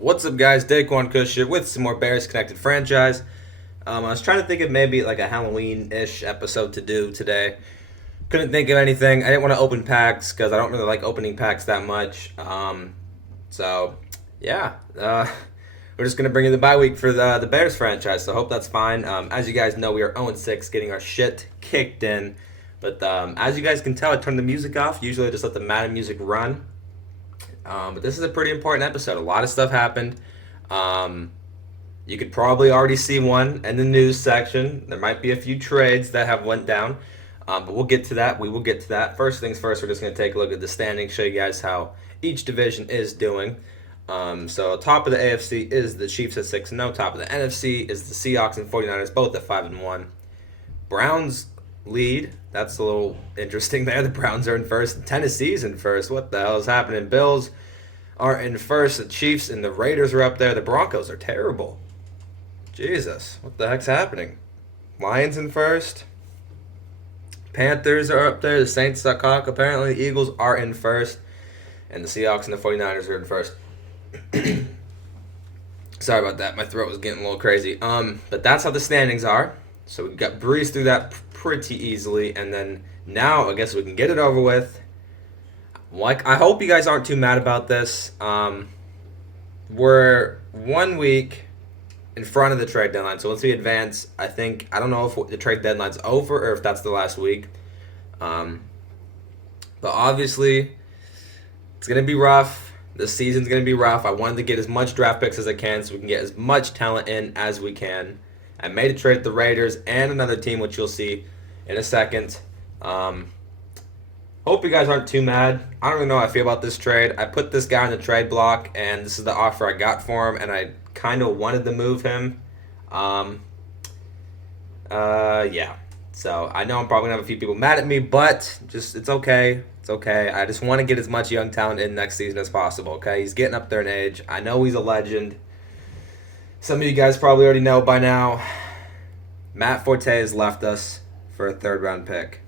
What's up, guys? Daquan Kush here with some more Bears Connected franchise. I was trying to think of maybe like a Halloween-ish episode to do today. Couldn't think of anything. I didn't want to open packs because I don't really like opening packs that much. So yeah, we're just gonna bring in the bye week for the Bears franchise. So I hope that's fine. As you guys know, we are 0-6, getting our shit kicked in. But as you guys can tell, I turned the music off. Usually, I just let the Madden music run. But this is a pretty important episode. A lot of stuff happened. Um, you could probably already see one in the news section. There might be a few trades that have went down, but we'll get to that. We will get to that. First things first, we're just going to take a look at the standings, show you guys how each division is doing. So top of the AFC is the Chiefs at 6-0. Top of the NFC is the Seahawks and 49ers, both at 5-1. Browns lead. That's a little interesting there. The Browns are in first. Tennessee's in first. What the hell is happening? Bills are in first. The Chiefs and the Raiders are up there. The Broncos are terrible. Jesus, what the heck's happening? Lions in first. Panthers are up there. The Saints suck cock. Apparently, the Eagles are in first. And the Seahawks and the 49ers are in first. Sorry about that. My throat was getting a little crazy. But that's how the standings are. So we got breezed through that pretty easily, and then now I guess we can get it over with. Like, I hope you guys aren't too mad about this. We're 1 week in front of the trade deadline, so once we advance, I don't know if the trade deadline's over or if that's the last week. But obviously, it's gonna be rough. This season's gonna be rough. I wanted to get as much draft picks as I can so we can get as much talent in as we can. I made a trade with the Raiders and another team, which you'll see in a second. Hope you guys aren't too mad. I don't really know how I feel about this trade. I put this guy on the trade block, and this is the offer I got for him, and I kind of wanted to move him. Yeah. So I know I'm probably going to have a few people mad at me, but it's okay. It's okay. I just want to get as much young talent in next season as possible, okay? He's getting up there in age. I know he's a legend. Some of you guys probably already know by now, Matt Forte has left us for a third-round pick.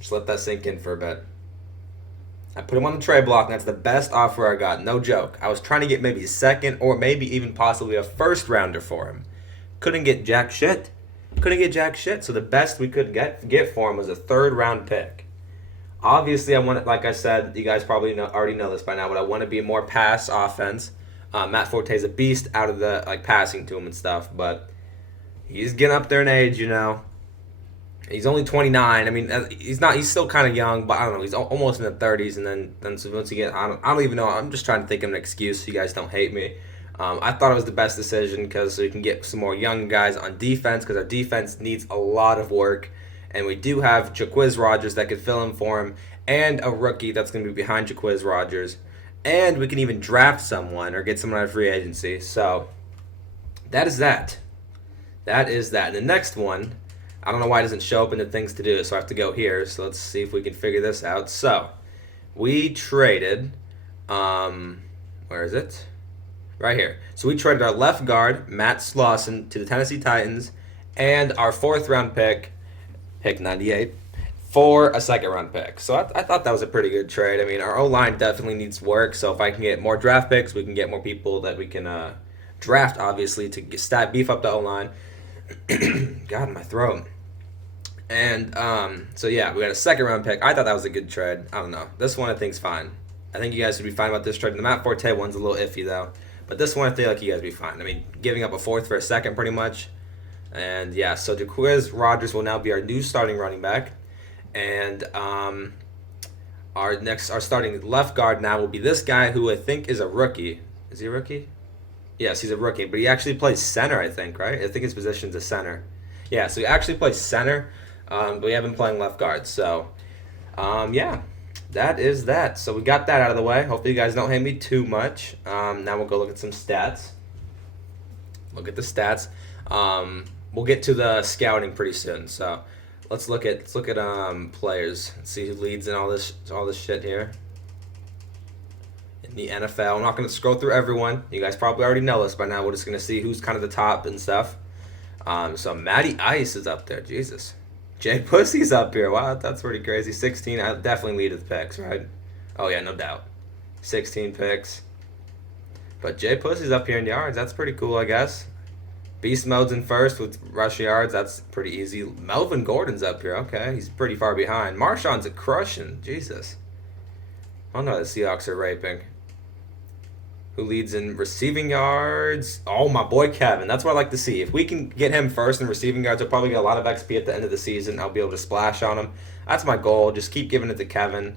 Just let that sink in for a bit. I put him on the trade block, and that's the best offer I got. No joke. I was trying to get maybe a second or maybe even possibly a first-rounder for him. Couldn't get jack shit. So the best we could get for him was a third-round pick. Obviously, I want it, like I said, you guys probably already know this by now, but I want to be more pass offense. Matt Forte's a beast out of the passing to him and stuff, but he's getting up there in age, you know. He's only 29. I mean, he's not. He's still kind of young, but I don't know. He's almost in the 30s, and then so once you get, I don't even know. I'm just trying to think of an excuse so you guys don't hate me. I thought it was the best decision because so we can get some more young guys on defense because our defense needs a lot of work, and we do have Jaquiz Rogers that could fill in for him, and a rookie that's going to be behind Jaquiz Rogers. And we can even draft someone or get someone out of free agency. So that is that. That is that. And the next one, I don't know why it doesn't show up in the things to do, so I have to go here. So let's see if we can figure this out. So we traded, where is it? Right here. So we traded our left guard, Matt Slauson, to the Tennessee Titans, and our fourth-round pick 98, for a second-round pick. So I thought that was a pretty good trade. I mean, our O-line definitely needs work, so if I can get more draft picks, we can get more people that we can draft, obviously, to beef up the O-line. God, my throat. And, so yeah, we got a second-round pick. I thought that was a good trade. I don't know. This one I think's fine. I think you guys would be fine about this trade. The Matt Forte one's a little iffy, though. But this one I feel like you guys would be fine. I mean, giving up a fourth for a second, pretty much. And, yeah, so Jaquiz Rogers will now be our new starting running back. And our starting left guard now will be this guy who I think is a rookie. Is he a rookie? Yes, he's a rookie, but he actually plays center, I think, right? I think his position's a center. Yeah, so he actually plays center, but we have him playing left guard. So, yeah, that is that. So we got that out of the way. Hopefully you guys don't hate me too much. Now we'll go look at some stats. Look at the stats. We'll get to the scouting pretty soon. So let's look at players. Let's see who leads in all this shit here. In the NFL. I'm not gonna scroll through everyone. You guys probably already know this by now. We're just gonna see who's kind of the top and stuff. So Matty Ice is up there. Jesus. Jay Pussy's up here. Wow, that's pretty crazy. 16. I definitely lead with picks, right? Oh yeah, no doubt. 16 picks. But Jay Pussy's up here in yards. That's pretty cool, I guess. Beast Mode's in first with rush yards. That's pretty easy. Melvin Gordon's up here. Okay, he's pretty far behind. Marshawn's a crushing. Jesus. Oh no, the Seahawks are raping. Who leads in receiving yards? Oh, my boy Kevin. That's what I like to see. If we can get him first in receiving yards, he'll probably get a lot of XP at the end of the season. I'll be able to splash on him. That's my goal. Just keep giving it to Kevin.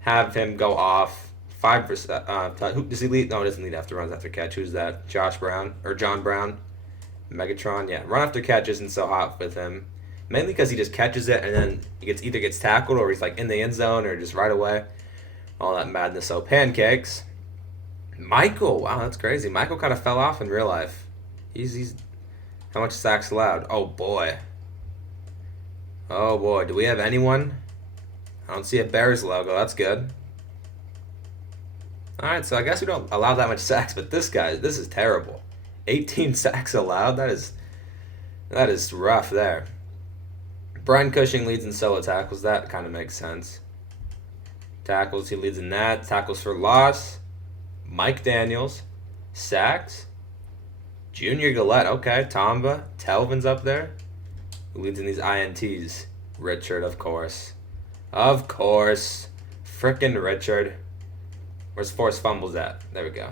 Have him go off. 5%. Who does he lead? No, he doesn't lead after runs after catch. Who's that? Josh Brown or John Brown? Megatron. Yeah, run after catch isn't so hot with him. Mainly because he just catches it and then he either gets tackled or he's like in the end zone or just right away. All that madness. So pancakes. Michael, wow, that's crazy. Michael kind of fell off in real life. He's how much sacks allowed? Oh boy. Oh boy, do we have anyone? I don't see a Bears logo. That's good. All right, so I guess we don't allow that much sacks, but this is terrible. 18 sacks allowed. That is rough there. Brian Cushing leads in solo tackles. That kind of makes sense. Tackles, he leads in that. Tackles for loss. Mike Daniels, sacks, Junior Gillette, okay, Tamba, Telvin's up there. Who leads in these INTs? Richard, of course. Of course. Frickin' Richard. Where's forced fumbles at? There we go.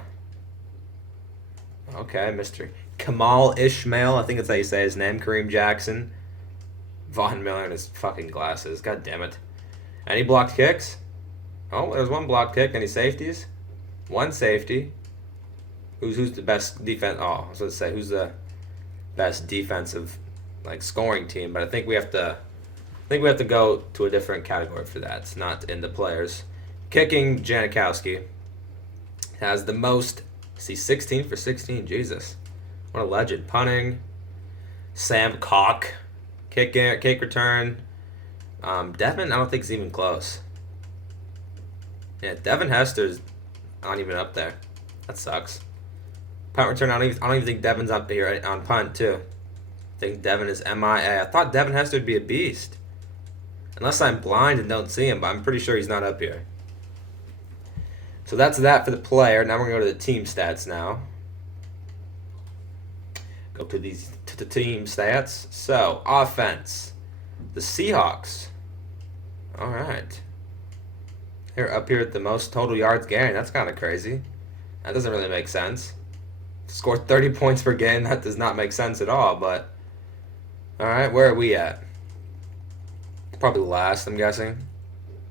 Okay, Mr. Kamal Ishmael, I think that's how you say his name. Kareem Jackson. Von Miller and his fucking glasses. God damn it. Any blocked kicks? Oh, there's one blocked kick. Any safeties? One safety. Who's the best defense? Oh, I was going to say, who's the best defensive, like, scoring team? But I think we have to go to a different category for that. It's not in the players. Kicking, Janikowski has the most. See, 16 for 16. Jesus, what a legend. Punting, Sam Cock, kick return. Devin, I don't think is even close. Yeah, Devin Hester's not even up there. That sucks. Punt return, I don't even think Devin's up here on punt, too. I think Devin is MIA. I thought Devin Hester would be a beast. Unless I'm blind and don't see him, but I'm pretty sure he's not up here. So that's that for the player. Now we're going to go to the team stats now. Go to the team stats. So, offense. The Seahawks. All right. They're up here at the most total yards gained. That's kind of crazy. That doesn't really make sense. Score 30 points per game. That does not make sense at all. But, all right, where are we at? Probably last, I'm guessing.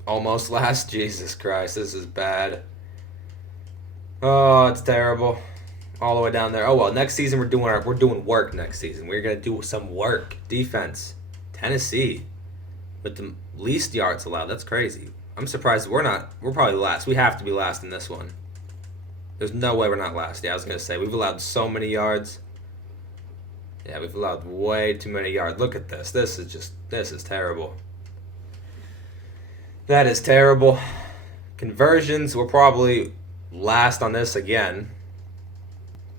Almost last. Jesus Christ, this is bad. Oh, it's terrible. All the way down there. Oh well, next season we're doing work next season. We're gonna do some work. Defense. Tennessee. With the least yards allowed. That's crazy. I'm surprised we're probably last. We have to be last in this one. There's no way we're not last. Yeah, I was gonna say we've allowed so many yards. Yeah, we've allowed way too many yards. Look at this. This is terrible. That is terrible. Conversions, we're probably last on this again.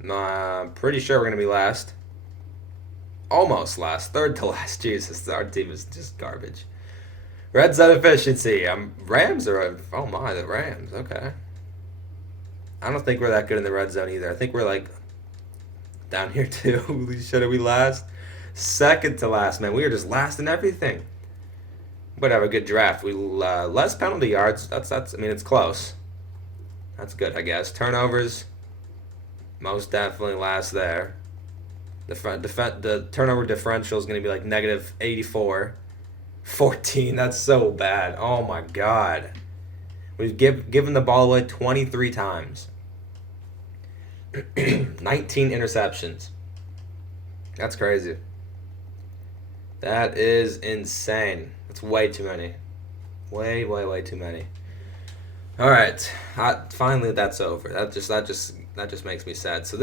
I'm pretty sure we're going to be last. Almost last. Third to last. Jesus, our team is just garbage. Red zone efficiency. Rams are... Oh my, the Rams. Okay. I don't think we're that good in the red zone either. I think we're like down here too. Holy shit, are we last? Second to last, man. We are just last in everything. But have a good draft. We less penalty yards. That's. I mean, it's close. That's good, I guess. Turnovers. Most definitely last there. The turnover differential is going to be like negative 84. 14. That's so bad. Oh my god. We've given the ball away 23 times. 19 interceptions. That's crazy. That is insane. That's way too many. Way too many. All right. Finally, that's over. That just makes me sad. So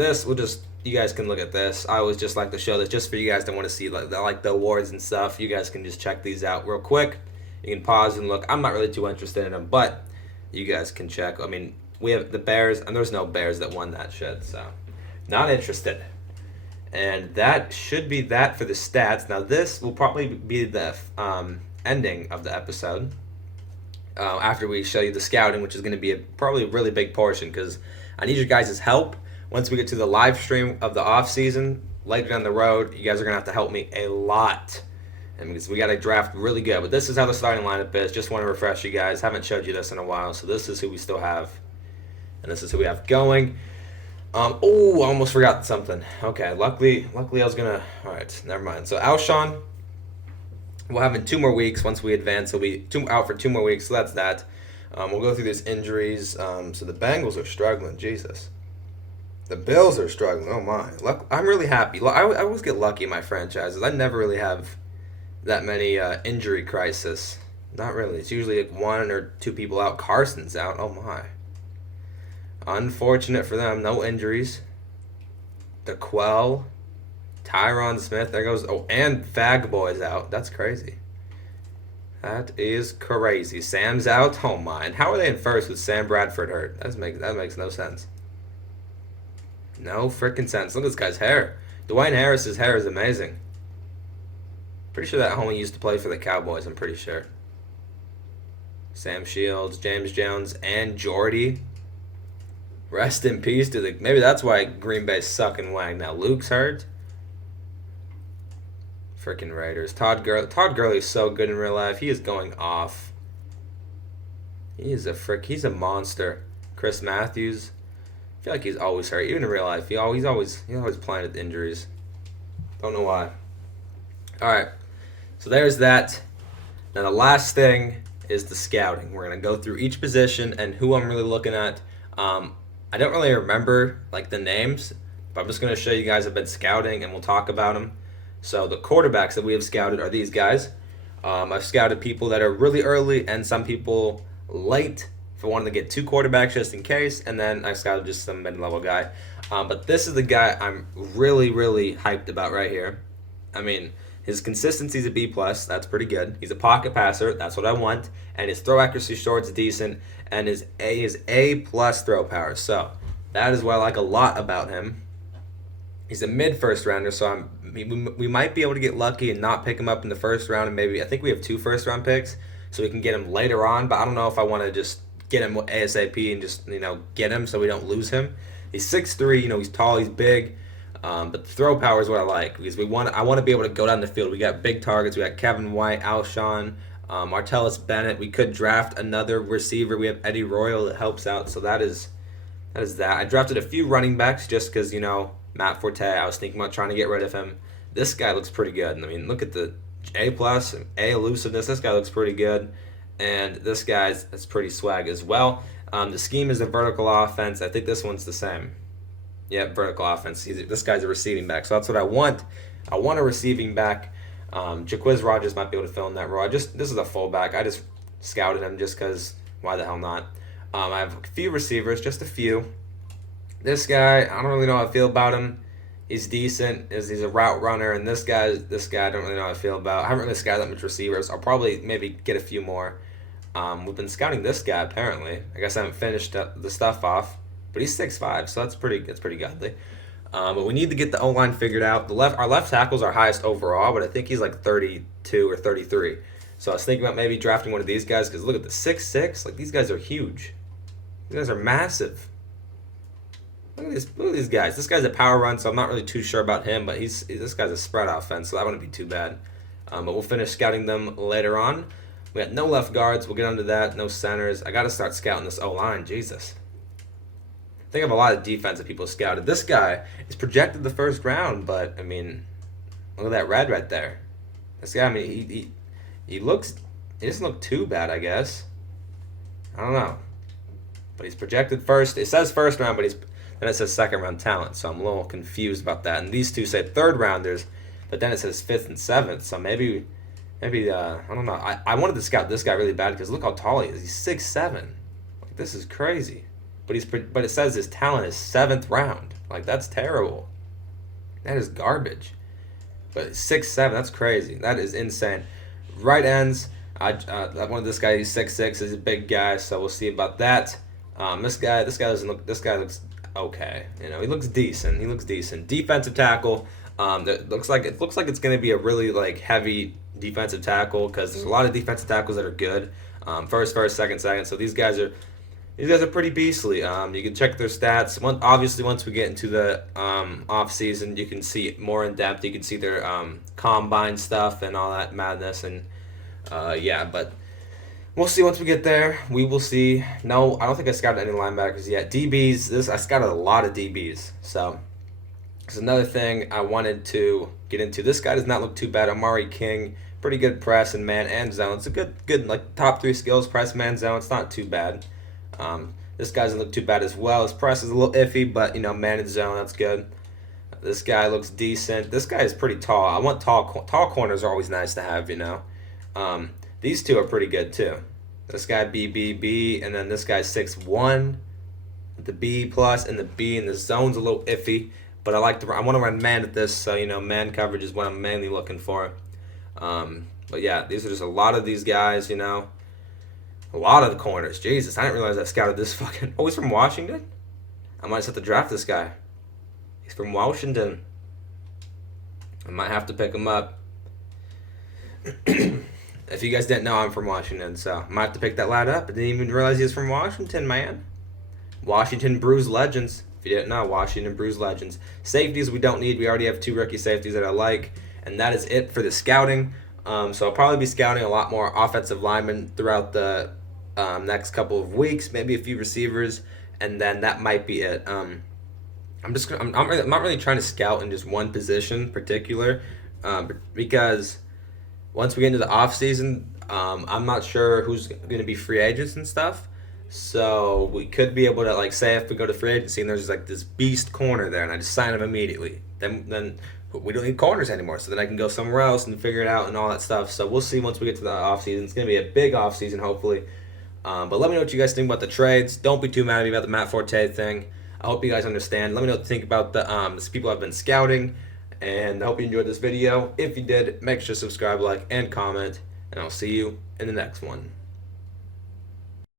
you guys can look at this. I always just like to show this just for you guys that want to see like the awards and stuff. You guys can just check these out real quick. You can pause and look. I'm not really too interested in them, but you guys can check. I mean, we have the Bears, and there's no Bears that won that shit, so not interested. And that should be that for the stats. Now, this will probably be the ending of the episode. after we show you the scouting, which is going to be probably a really big portion because I need your guys' help. Once we get to the live stream of the off season later down the road, you guys are going to have to help me a lot. And because we got to draft really good. But this is how the starting lineup is. Just want to refresh you guys. Haven't showed you this in a while. So this is who we still have. And this is who we have going. I almost forgot something. Okay, luckily I was going to... All right, never mind. So Alshon, we'll have in 2 more weeks. Once we advance, he'll be out for 2 more weeks. So that's that. We'll go through these injuries. So the Bengals are struggling. Jesus. The Bills are struggling. Oh, my. I'm really happy. I always get lucky in my franchises. I never really have that many injury crisis. Not really. It's usually like 1 or 2 people out. Carson's out. Oh my. Unfortunate for them. No injuries. DeQuell, Tyron Smith. There goes. Oh, and Fag Boy's out. That's crazy. That is crazy. Sam's out. Oh my. And how are they in first with Sam Bradford hurt? That makes no sense. No freaking sense. Look at this guy's hair. Dwayne Harris's hair is amazing. Pretty sure that homie used to play for the Cowboys, I'm pretty sure. Sam Shields, James Jones, and Jordy. Rest in peace to the... Maybe that's why Green Bay's sucking wang now. Luke's hurt. Freaking Raiders. Todd Gurley's so good in real life. He is going off. He's a monster. Chris Matthews. I feel like he's always hurt. Even in real life, he's always playing with injuries. Don't know why. All right. So there's that. Now the last thing is the scouting. We're going to go through each position and who I'm really looking at. I don't really remember like the names, but I'm just going to show you guys I've been scouting and we'll talk about them. So the quarterbacks that we have scouted are these guys. I've scouted people that are really early and some people late for wanting to get 2 quarterbacks just in case, and then I scouted just some mid-level guy. But this is the guy I'm really, really hyped about right here. I mean, his consistency is a B+. That's pretty good. He's a pocket passer. That's what I want. And his throw accuracy short's decent. And his A+ throw power. So that is what I like a lot about him. He's a mid-first rounder, so we might be able to get lucky and not pick him up in the first round. And maybe I think we have 2 first-round picks, so we can get him later on. But I don't know if I want to just get him ASAP and just get him so we don't lose him. He's 6'3", he's tall, he's big. But the throw power is what I like because I want to be able to go down the field. We got big targets. We got Kevin White, Alshon, Martellus Bennett. We could draft another receiver. We have Eddie Royal that helps out. So that is that. I drafted a few running backs just because Matt Forte. I was thinking about trying to get rid of him. This guy looks pretty good. I mean, look at the A+, A elusiveness. This guy looks pretty good, and this guy's pretty swag as well. The scheme is a vertical offense. I think this one's the same. Yeah, vertical offense. This guy's a receiving back, so that's what I want. I want a receiving back. Jaquiz Rogers might be able to fill in that role. This is a fullback. I just scouted him just because why the hell not? I have a few receivers, just a few. This guy, I don't really know how I feel about him. He's decent. He's a route runner, and this guy, I don't really know how I feel about. I haven't really scouted that much receivers. I'll probably maybe get a few more. We've been scouting this guy apparently. I guess I haven't finished the stuff off. But he's 6'5", so that's pretty godly. But we need to get the O-line figured out. Our left tackle's our highest overall, but I think he's like 32 or 33. So I was thinking about maybe drafting one of these guys because look at the 6'6". Like, these guys are huge. These guys are massive. Look at these guys. This guy's a power run, so I'm not really too sure about him, but this guy's a spread offense, so that wouldn't be too bad. But we'll finish scouting them later on. We got no left guards. We'll get onto that. No centers. I got to start scouting this O-line. Jesus. I think I have a lot of defensive people scouted. This guy is projected the first round, but, I mean, look at that red right there. This guy, I mean, he doesn't look too bad, I guess. I don't know. But he's projected first. It says first round, but then it says second round talent, so I'm a little confused about that. And these two say third rounders, but then it says 5th and 7th, so maybe I don't know. I wanted to scout this guy really bad because look how tall he is. He's 6'7". Like, this is crazy. But it says his talent is 7th round. Like, that's terrible. That is garbage. But 6'7", that's crazy. That is insane. Right ends. I wanted this guy. He's 6'6". He's a big guy, so we'll see about that. This guy looks okay. He looks decent. Defensive tackle. That looks like it's going to be a really heavy defensive tackle because there's a lot of defensive tackles that are good. First, second. So these guys are pretty beastly. You can check their stats. Obviously, once we get into the off season, you can see more in depth. You can see their combine stuff and all that madness. And yeah, but we'll see once we get there. We will see. No, I don't think I scouted any linebackers yet. DBs. I scouted a lot of DBs. So it's another thing I wanted to get into. This guy does not look too bad. Amari King, pretty good press and man and zone. It's a good like top 3 skills: press, man, zone. It's not too bad. This guy doesn't look too bad as well. His press is a little iffy, but man and zone, that's good. This guy looks decent. This guy is pretty tall. I want tall corners are always nice to have. These two are pretty good too. This guy B, and then this guy's 6'1", the B plus and the B, and the zone's a little iffy. But I want to run man at this, so man coverage is what I'm mainly looking for. But yeah, these are just a lot of these guys. A lot of the corners. Jesus, I didn't realize I scouted this fucking. Oh, he's from Washington? I might just have to draft this guy. He's from Washington. I might have to pick him up. If you guys didn't know, I'm from Washington, so I might have to pick that lad up. I didn't even realize he was from Washington, man. Washington Bruise Legends. If you didn't know, Washington Bruise Legends. Safeties we don't need. We already have 2 rookie safeties that I like. And that is it for the scouting. So I'll probably be scouting a lot more offensive linemen throughout the next couple of weeks, maybe a few receivers, and then that might be it. I'm not really trying to scout in just one position in particular, because once we get into the off season, I'm not sure who's going to be free agents and stuff. So we could be able to say if we go to free agency and there's this beast corner there, and I just sign him immediately, then we don't need corners anymore. So then I can go somewhere else and figure it out and all that stuff. So we'll see once we get to the off season. It's going to be a big off season, hopefully. But let me know what you guys think about the trades. Don't be too mad at me about the Matt Forte thing. I hope you guys understand. Let me know what you think about the people I've been scouting. And I hope you enjoyed this video. If you did, make sure to subscribe, like, and comment. And I'll see you in the next one.